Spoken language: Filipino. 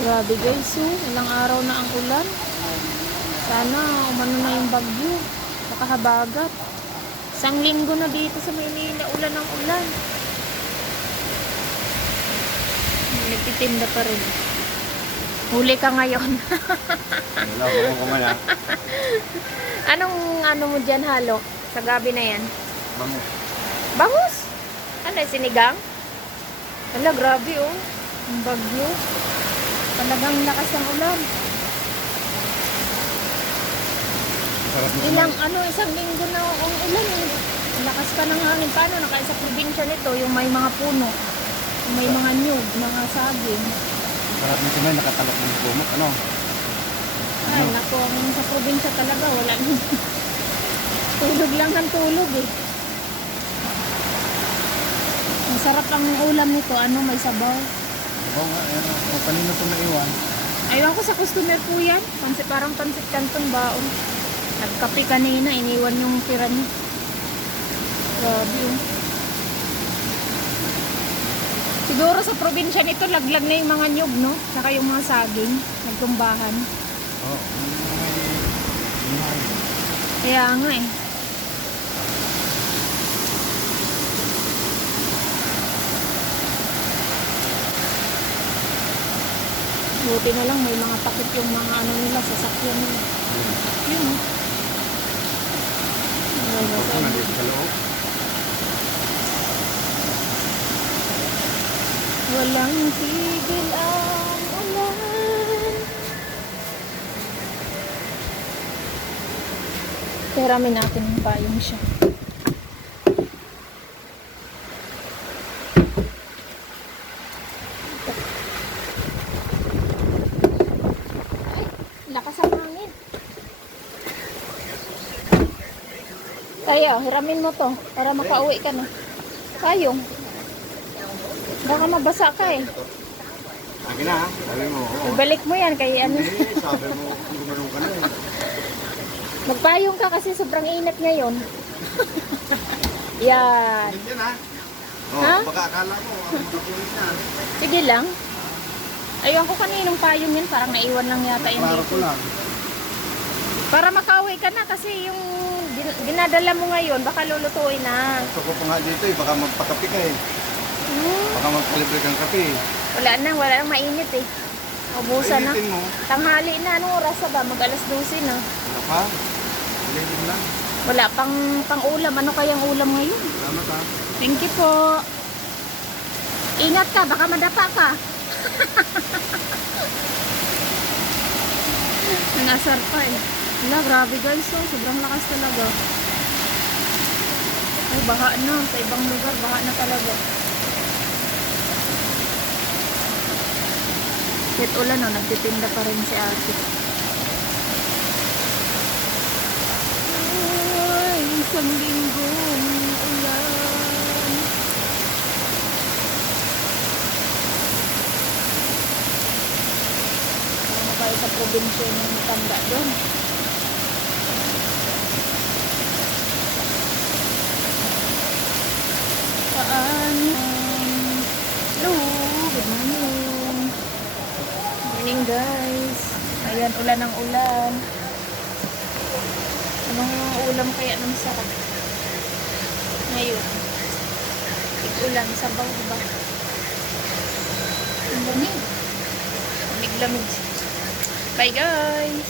Grabe guys, oh. Ilang araw na ang ulan. Sana umano na yung bagyo. Nakahabagat. Isang linggo na dito sa Maynila, ulan ng ulan. Nagtitinda pa rin. Huli ka ngayon. Wala, bango ko man ha. Anong ano mo dyan halo? Sa gabi na yan? Bango. Bangus? Ano, sinigang? Hala, grabe oh. Ang bagyo. Talagang lakas ng ulan. Sarap na Ilang isang linggo na ang ulan eh. Lakas ka ng hangin. Paano nakaisa probinsya nito? Yung may mga puno. Yung may mga nyug, mga saging. Sarap nito na, nakatalok ng kumot, ano? Ay, naku, ang sa probinsya talaga, wala nang tulog lang ng tulog eh. Ang sarap ang ulam nito, may sabaw. Oo nga, ayan. O, kanino ito naiwan? Aywan ko sa customer po yan. Parang pansit canton baon. Nagkape kanina, iniwan yung tira niya. Grabe yun. Siguro sa probinsya nito, laglag na yung mga nyug, no? Saka yung mga saging, nagtumbahan. Oo. Kaya nga eh. Buti na lang may mga takip yung mga nila, sasakyan nila. Yun. Ito nandito sa loob. Walang tigil ang ulan. Tiramin natin yung payong siya. Ay, lakas ang hangin. Kaya, hiramin mo to para makauwi ka na. Payong. Baka mabasa ka eh. Sige na ha, sabi mo. Oo. Ibalik mo yan kay ano. Hindi, sabi mo, gumanong ka na eh. Magpayong ka kasi sobrang init ngayon. Yan. Hindi yan ha. Oh, Ha? baka akala mo, ako makapulit na. Sige lang. Ayun ko kaninong payong yan. Parang naiwan lang yata yun Klaro ko dito. lang. Para makauwi ka na kasi yung dinadala mo ngayon baka lulutuin na. Gusto ko pa nga dito eh, baka magpakapi ka eh. Baka magpalibre kang kape eh. Wala nang mainit eh. Ubusan na. Painitin mo. Tanghali na. Anong oras na ba? Mag alas 12 na. Wala pa. Ulitin lang. Wala pang ulam. Ano kayang ulam ngayon? Salamat ha. Thank you po. Ingat ka, baka madapa ka. Nangasar pa eh. Wala, grabe guys. Oh, sobrang lakas talaga. Ay, baha na. Sa ibang lugar, baha na talaga. Kahit ulan, oh, nagtitinda pa rin si ate. Ay, isang linggong ulan. Ano tayo sa probinsya ng matanda doon? Saan? Hello, good morning. Morning guys. Ayan, ulan ng ulan. Anong ulam kaya ng sarap? Ngayon. Tig-ulan, sabaw diba? Ang lamig. Lamig-lamig. Bye guys!